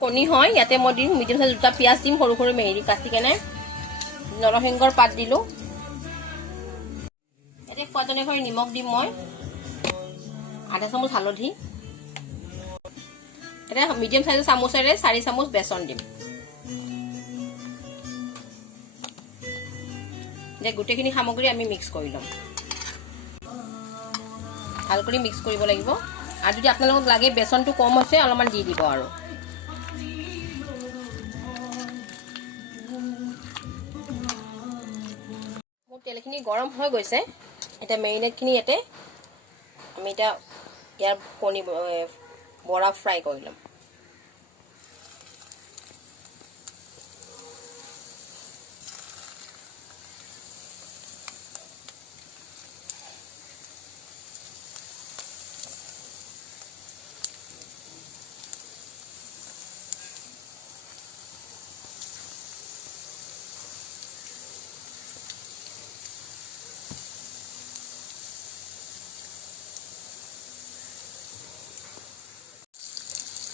কণী হয় ইয়াতে মই দিম মিডিয়াম সাইজ দুটা পিয়াজ দিম সৰু সৰু মেহেৰি কাটি কেনে নৰসিংহৰ পাত দিলো ইয়াতে সোৱাদ অনুসৰি নিমখ দিম মই আধা চামুচ হালধি এটা মিডিয়াম সাইজৰ চামুচেৰে 4 চামুচ বেসন দিম যে গুটেখিনি সামগ্ৰী আমি মিক্স কৰি লম ভালকৈ মিক্স কৰিব লাগিব আৰু যদি আপোনালোকক লাগে বেসনটো কম হৈছে অলপমান দি দিব আৰু মোৰ তেলখিনি গৰম হৈ গৈছে এটা মেৰিনেটখিনি ইয়াতে আমি এটা ইয়াৰ কণী বৰা ফ্ৰাই কৰি লম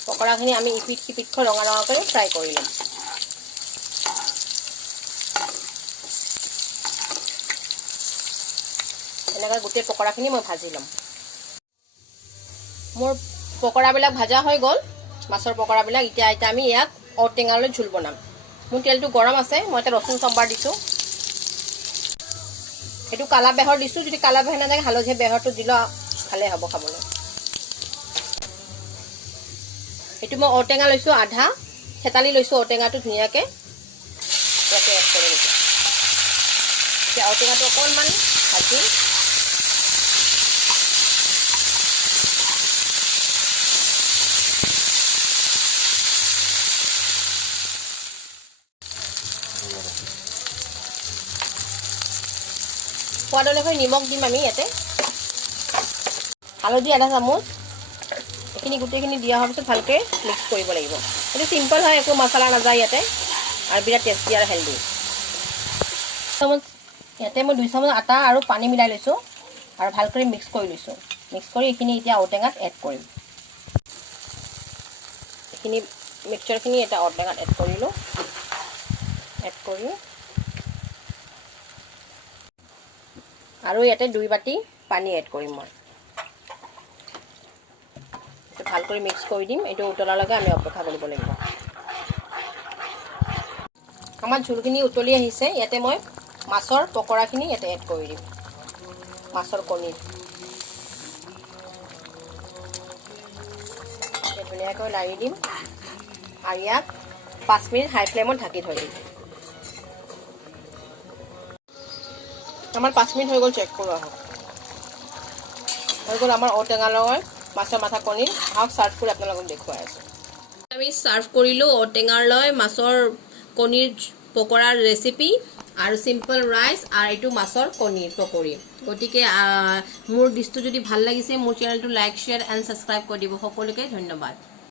পকৰাখিনি আমি ইপিট সিপিটকৈ ৰঙা ৰঙাকৈ ফ্ৰাই কৰি লম এনেকৈ গোটেই পকৰাখিনি মই ভাজি লম মোৰ পকৰাবিলাক ভাজা হৈ গ'ল মাছৰ পকৰাবিলাক এতিয়া আমি ইয়াক ঔটেঙালৈ ঝোল বনাম মোৰ তেলটো গৰম আছে মই এটা ৰচুন চম্বাৰ দিছোঁ এইটো কালা বেহৰ দিছোঁ যদি কালা বেহৰ নাথাকে হালধীয়া বেহৰটো দিলে ভালে হ'ব খাবলৈ এটো মই ঔটেঙা লৈছো আধা থেতালি লৈছো ঔটেঙাটো ধুনিয়াকে ইয়াতে এড কৰি দিছো এতিয়া ঔটেঙাটো অকণমান ভাজি সোৱাদ অনুসৰি নিমখ দিম আমি ইয়াতে হালধি আধা চামুচ এখিনি গুটেখিনি দিয়া হোৱাৰ পিছত ভালকৈ মিক্স কৰিব লাগিব এটো সিম্পল হয় একো মছলা নাযায় ইয়াতে আৰু বিৰাট টেষ্টি আৰু হেলদি ইয়াতে মই 2 চামুচ আটা আৰু পানী মিলাই লৈছোঁ আৰু ভালকৈ মিক্স কৰি লৈছোঁ মিক্স কৰি এখিনি এতিয়া ঔটেঙাত এড কৰিম এখিনি মিক্সচাৰখিনি এটা ঔটেঙাত এড কৰিলোঁ এড কৰি আৰু ইয়াতে 2 বাটি পানী এড কৰিম মই ভালকৈ মিক্স কৰি দিম এটো উতলালৈকে আমি অপেক্ষা কৰিব লাগিব আমাৰ ঝোলখিনি উতলি আহিছে ইয়াতে মই মাছৰ পকৰাখিনি ইয়াতে এড কৰি দিম মাছৰ কণী ধুনীয়াকৈ লাৰি দিম আৰু ইয়াক 5 মিনিট হাই ফ্লেমত ঢাকি থৈ দিম আমাৰ 5 মিনিট হৈ গ'ল চেক কৰোঁ আহক হৈ গ'ল আমাৰ ঔটেঙা লগত মাছৰ মাথা কণী আহক সাৰ্ভ কৰি আপোনালোকক দেখুৱাই আছোঁ আমি সাৰ্ভ কৰিলোঁ ঔটেঙাৰ লৈ মাছৰ কণীৰ পকৰাৰ ৰেচিপি আৰু সিম্পল ৰাইচ আৰু এইটো মাছৰ কণীৰ পকৰি গতিকে মোৰ ডিশটো যদি ভাল লাগিছে মোৰ চেনেলটো লাইক শ্বেয়াৰ এণ্ড সাবস্ক্ৰাইব কৰি দিব সকলোকে ধন্যবাদ